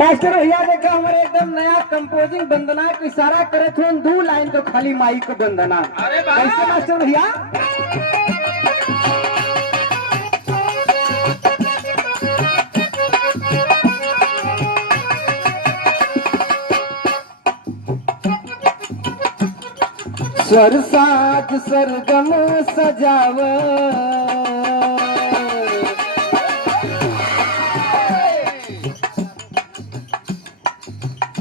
Master भैया देखा हमारे एकदम नया कंपोजिंग वंदना के इशारा करे थे 2 लाइन तो खाली माई को वंदना। अरे कैसे मास्टर भैया? स्वर साज सरगम सजाव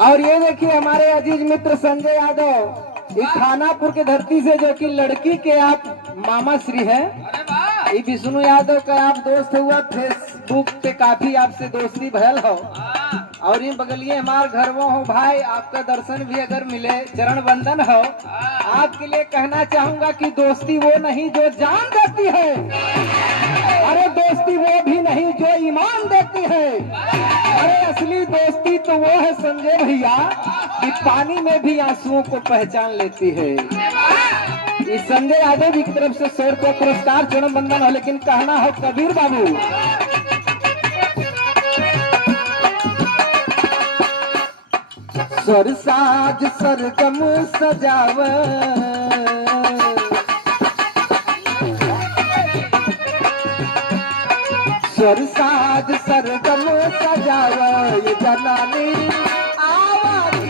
और ये देखिए हमारे अजीज मित्र संजय यादव इस खानापुर के धरती से जो कि लड़की के आप मामा श्री है। अरे वाह, ये विष्णु यादव का आप दोस्त हुआ, फेसबुक पे काफी आपसे दोस्ती भयल हो और ये बगलिए हमारे घर वो हो भाई, आपका दर्शन भी अगर मिले चरण बंदन हो। आपके लिए कहना चाहूंगा कि दोस्ती वो नहीं जो जान देती है, अरे दोस्ती वो भी नहीं जो ईमान देती है। अरे असली दोस्ती तो वो है संजय भैया कि पानी में भी आंसुओं को पहचान लेती है। इस संजय यादव जी की तरफ से 100 रुपया पुरस्कार चरण बंदन हो, लेकिन कहना हो कबीर बाबू स्वर साज सरगम सजाव, स्वर साज सरगम सजाव ये जनानी आवाज़।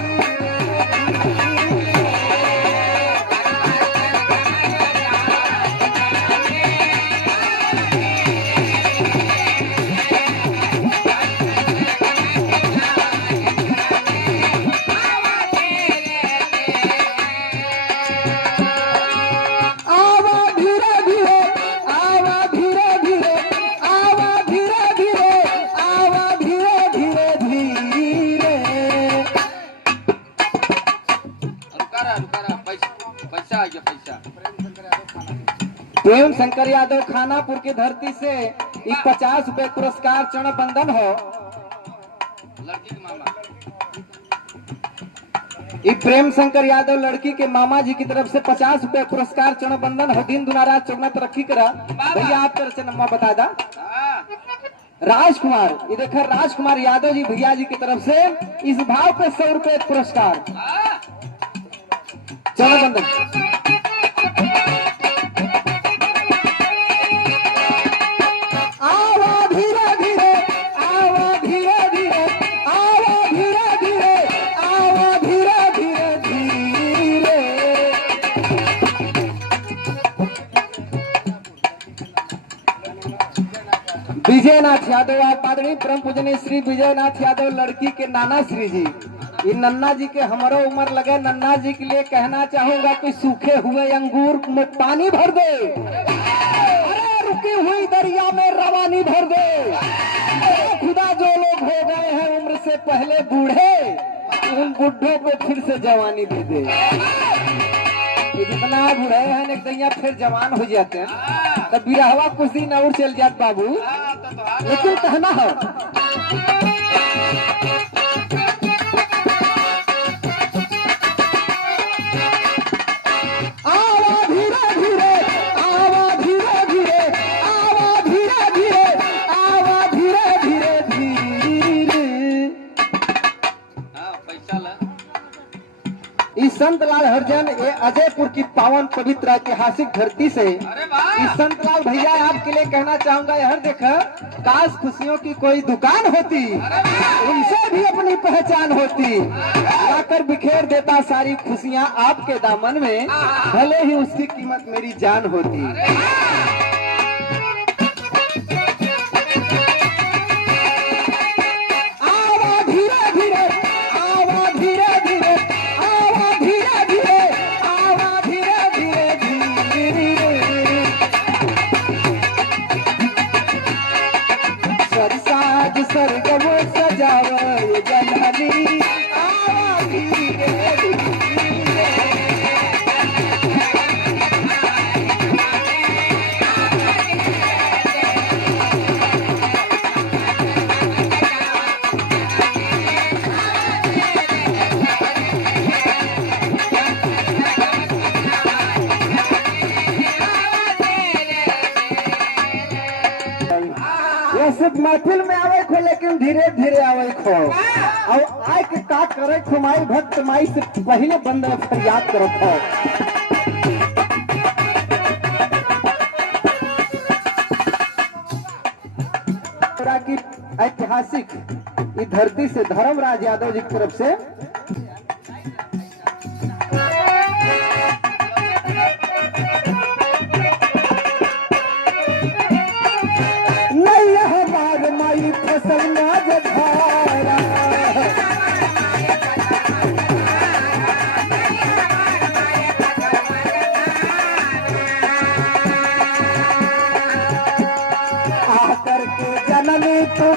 प्रेम शंकर यादव खानापुर की धरती से 50 रुपए पुरस्कार चरण बंदन हो। लड़की के मामा ये प्रेम शंकर यादव लड़की के मामा जी की तरफ से 50 रुपए पुरस्कार चरण बंदन हो। दिन दुनारा चौगना तरक्की करा भैया, आप तरफ से नम्मा बता दा। राजकुमार, ये देखा राजकुमार यादव जी भैया जी की तरफ से इस भाव पे 100 रुपए पुरस्कार चरण बंदन। विजयनाथ यादव आप आदरणीय परम पूजनीय श्री विजयनाथ यादव लड़की के नाना श्री जी, ये नन्ना जी के हमारो उम्र लगे। नन्ना जी के लिए कहना चाहूंगा कि सूखे हुए अंगूर में पानी भर दे, अरे रुकी हुई दरिया में रवानी भर दे। खुदा जो लोग हो गए हैं उम्र से पहले बूढ़े, उन बुढ़ों को फिर से जवानी दे दे। जितना बूढ़े हैं एक दैया फिर जवान हो जाते हैं, तब बिरहवा कुछ दिन और चल जात बाबू। लेकिन कहना हो आवा धीरे धीरे, आवा धीरे धीरे, आवा धीरे धीरे, आवा धीरे धीरे धीरे। पैसा ला इस संत लाल हरिजन ये अजयपुर की पावन पवित्र ऐतिहासिक धरती से इस संत लाल भैया आपके लिए कहना चाहूंगा, यह देखा काश खुशियों की कोई दुकान होती, उनसे भी अपनी पहचान होती, लाकर बिखेर देता सारी खुशियां आपके दामन में, भले ही उसकी कीमत मेरी जान होती। सरगम सजाव ये जननी आवा धीरे धीरे। ये सिर्फ महफिल में आवे को, लेकिन धीरे धीरे आवे करत हो और आय के का करे खुमाई भक्त माई से पहले बंद फरियाद करत हो। की ऐतिहासिक इस धरती से धर्मराज यादव जी की तरफ से नहीं हमार माई फसल नाज धारा आकर के जननी तो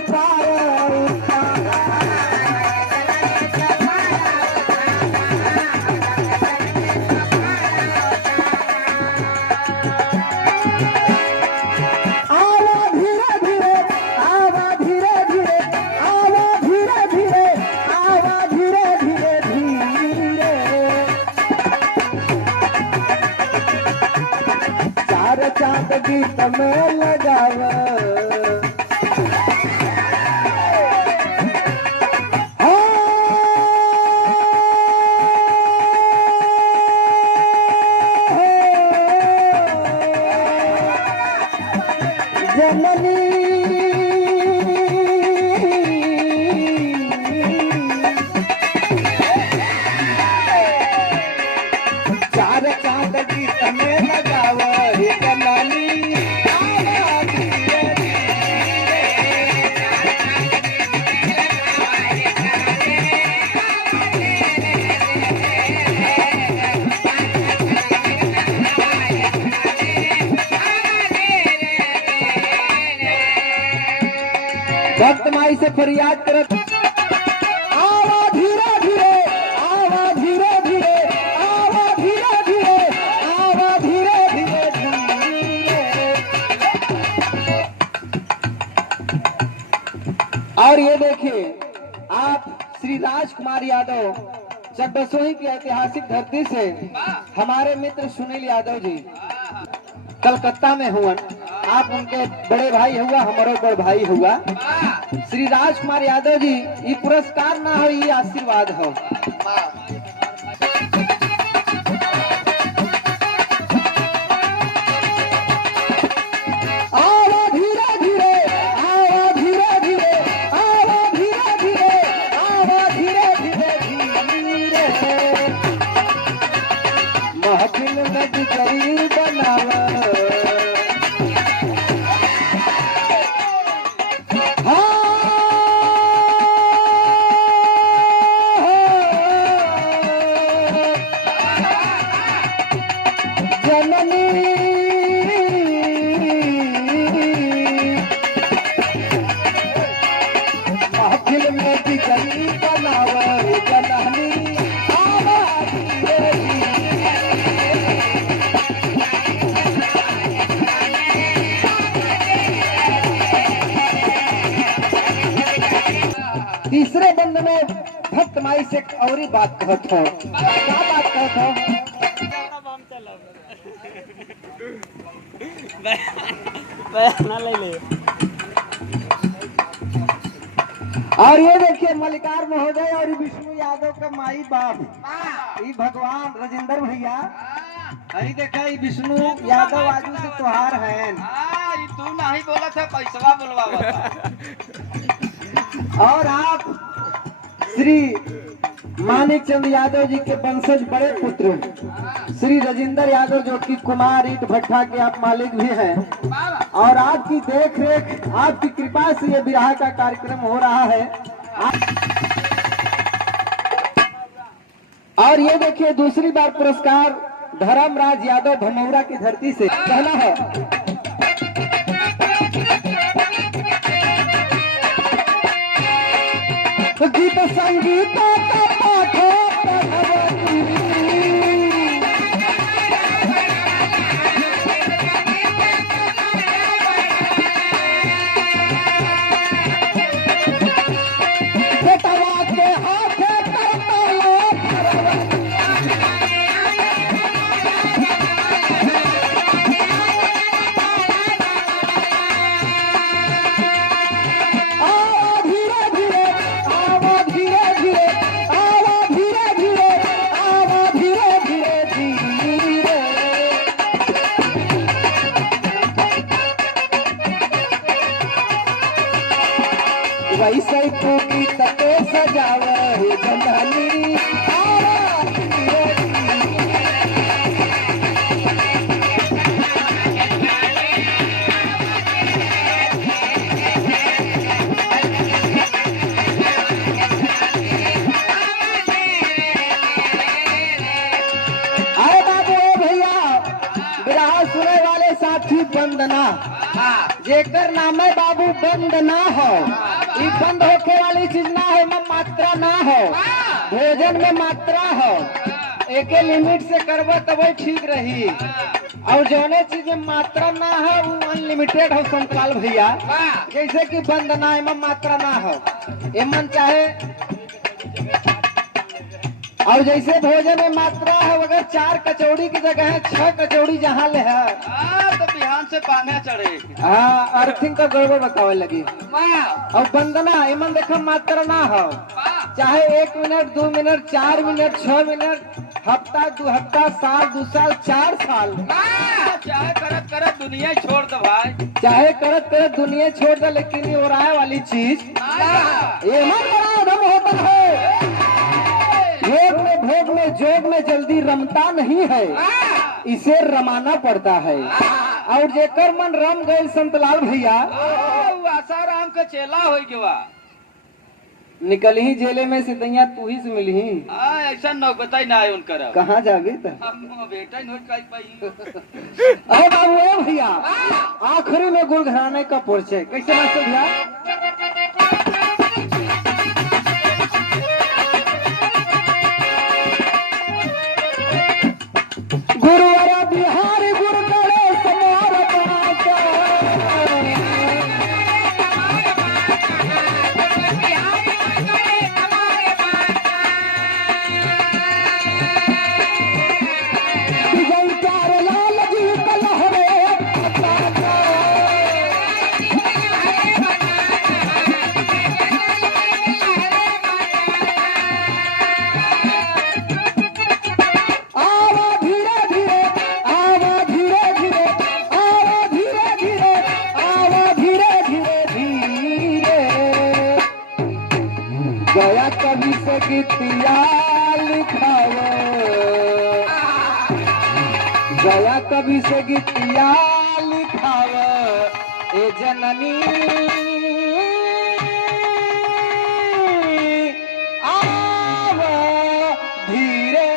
चांद गीत में लगावा जननी चार चांद गीत में लगावा भक्त माई से फरियाद करत आवा धीरे धीरे आवा धीरे धीरे आवा धीरे धीरे आवा धीरे धीरे धीरे। और ये देखिए आप श्री राजकुमार यादव चकबसोही की ऐतिहासिक धरती से हमारे मित्र सुनील यादव जी कलकत्ता में हुआ। आप उनके बड़े भाई हुआ, हमारे बड़ भाई हुआ। श्री राजकुमार यादव जी ये पुरस्कार ना हो, ये आशीर्वाद हो। आवा धीरे धीरे आवा धीरे धीरे आवा धीरे धीरे आवा धीरे धीरे धीरे महफिल में बिगड़ी बनावा महफिल में बिगड़ी बनावा जननी आवा धीरे तीसरे बंद में भक्त माई से और ही बात कहत हो। क्या बात कहत हो? और ये देखिए मल्लिकार महोदय और विष्णु यादव का माई बाप ये भगवान राजेंद्र भैया अरे देखा ये विष्णु यादव आजू से त्योहार है। तू नहीं बोला था पैसवा बोलवा। और आप श्री मानिक चंद यादव जी के वंशज बड़े पुत्र श्री राजेंद्र यादव जो कि कुमार ईट भट्टा के आप मालिक भी हैं और आपकी देख रेख आपकी कृपा से ये विवाह का कार्यक्रम हो रहा है। और ये देखिए दूसरी बार पुरस्कार धर्मराज यादव भमौरा की धरती से पहला है। गीत संगीत का पाठ बेटवा के हाथ धीरे धीरे सके सजाव हे जननी आवा धीरे आए बाबू ओ भैया बिरहा सुने वाले साथी बंदना जेकर नाम है बाबू बंद ना हो ई बंद होके वाली चीज ना है में मात्रा ना हो भोजन में मात्रा हो एके लिमिट से करबो तब ठीक रही और जौने चीज में मात्रा ना हो वो अनलिमिटेड हो संतलाल भैया जैसे कि बंद ना एम मात्रा ना हो एमन चाहे और जैसे भोजन में मात्रा है अगर 4 कचौड़ी की जगह है 6 कचौड़ी जहाँ ले है तो बिहान से पाने चढ़े हाँ अर्थिंग का गड़बड़ बतावे लगी और बंदना एमन देखो मात्रा ना हो चाहे 1 मिनट 2 मिनट 4 मिनट 6 मिनट हफ्ता 2 हफ्ता साल 2 साल 4 साल चाहे करत करत दुनिया ही छोड़ दो भाई चाहे करत करत दुनिया छोड़ दे लेकिन ये ओराए वाली चीज एमन बड़ा उधम होता है भोग में जोग में जल्दी रमता नहीं है इसे रमाना पड़ता है और जेकर मन रम गए संतलाल भैया आसाराम का चेला हो गया निकल ही जेले में सितैया तू ही से मिली ऐसा नौबत ही ना है उनकर कहाँ जागे हम बेटा ही नहीं पाई अरे बाबू ए भैया आखिरी में गुड़ घराने का परिचय कैसे मास्टर भैया गुरुवारा बिहारी गुरु करे समार बनाता विजय प्यार लाल जी कलहरे गया कभी से गीतिया लिखाव गया कभी से गीतिया लिखाव ए जननी आव धीरे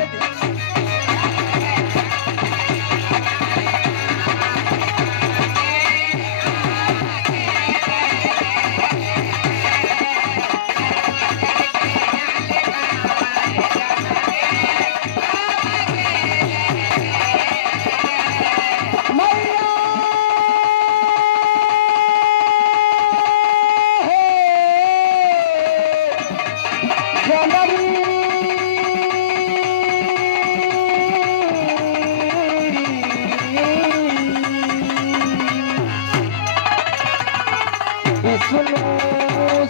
सुनो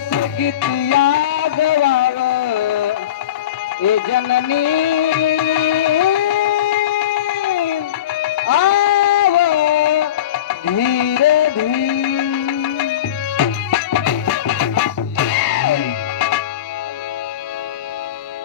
से गीतिया गवाव ए जननी